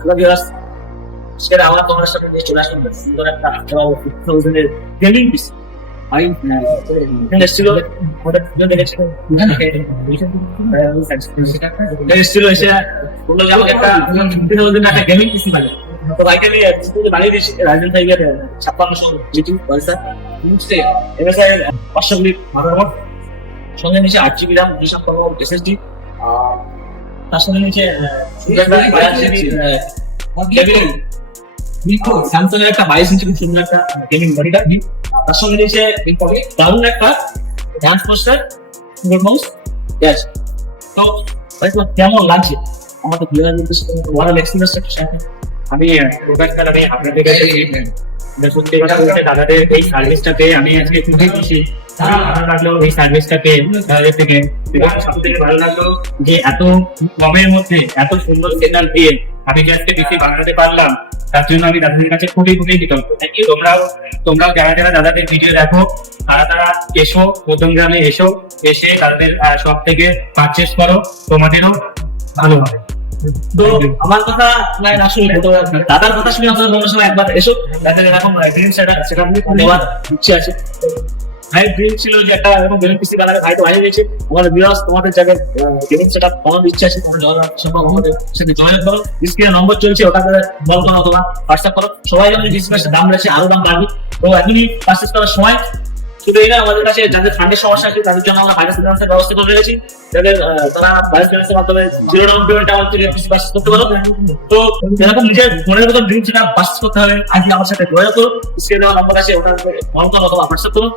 Hello viewers, আজকের আমার তোমার সাথে নিয়ে চলে আসলাম সুন্দর একটা 2000 এর গেমিং পিসি। আমি এখানে এসেছিল আমাদের ভিডিও দেখেছিল, এসেছিল এসে বললো যে আমাকে একটা 2000 একটা গেমিং পিসি লাগে। তো ভাইকে আমি বানিয়ে দিয়েছি রাইজেন 5 এর 5600 জিটি পয়সা এমএসআই 500 মিনিট মাদারবোর্ড, সঙ্গে নিচে 8 জিবি র্যাম 256 এসএসডি, তার সঙ্গে নিচে স্যামসাং এর একটা 22 ইঞ্চি খুব সুন্দর একটা গেমিং মনিটর, তার সঙ্গে নিচে দারুণ একটা dance poster keyboard mouse. Yes, তো ভাই তোমার কেমন লাগছে আমাদের ভিডিওর মধ্যে ওয়ারাল এক্সপিরিয়েন্স একটা শেয়ার? আমি প্রকাশকার আমি আপনাদের কাছে সত্যি কথা বলতে দাদাদের এই সার্ভিসটা পেয়ে আমি আজকে খুবই খুশি। ভালো লাগলো এই সার্ভিসটা পেয়ে তাদের থেকে, এবং সব থেকে ভালো লাগলো যে এত কমের মধ্যে এত সুন্দর সেটআপ দিয়ে আমি যে আজকে পিসি বানাতে পারলাম, তার জন্য আমি দাদাদের কাছে খুবই খুবই কৃতজ্ঞ। তোমরাও যারা যারা দাদাদের ভিডিও দেখো তারা এসো, প্রথম গ্রামে এসে দাদাদের সব থেকে পারচেস করো, তোমাদেরও ভালো হবে। তো আমার কথা না শুনে দাদার কথা শুনে আপনাদের মনে সময় একবার এসো, তাদের এরকম ড্রিম সেটা নেওয়ার ইচ্ছে আছে। ভাই ড্রিম ছিল যে একটা এরকম গেমিং পিসি বানাবে, ভাই তো বানিয়ে দিয়েছে। আমাদের ভিউয়ার্স তোমাদের জায়গায় গেমিং সেটআপ বানানোর ইচ্ছা আছে, তোমরা সম্ভব আমাদের সাথে যোগাযোগ করো। স্ক্রিনে নম্বর চলছে, ওটা করে কল করো অথবা হোয়াটসঅ্যাপ করো। সবাই যেমন ডিসপ্লের দাম রয়েছে, আরো দাম বাড়বে। তো এখনই পারচেজ করার সময়। শুধু এটা আমাদের কাছে যাদের ফান্ডের সমস্যা আছে তাদের জন্য আমরা ভাইরাস ফিনান্সের ব্যবস্থা করে রেখেছি, যাদের তারা ভাইরাস ফিনান্সের মাধ্যমে 0 ডাউন পেমেন্টে আমাদের পিসি পারচেজ করতে পারো। তো এরকম নিজের মনের মতন ড্রিম সেটা পারচেজ করতে হলে আজকে আমার সাথে যোগাযোগ করো। স্ক্রিনে দেওয়া নম্বর আছে, ওটা কল করো অথবা হোয়াটসঅ্যাপ করো।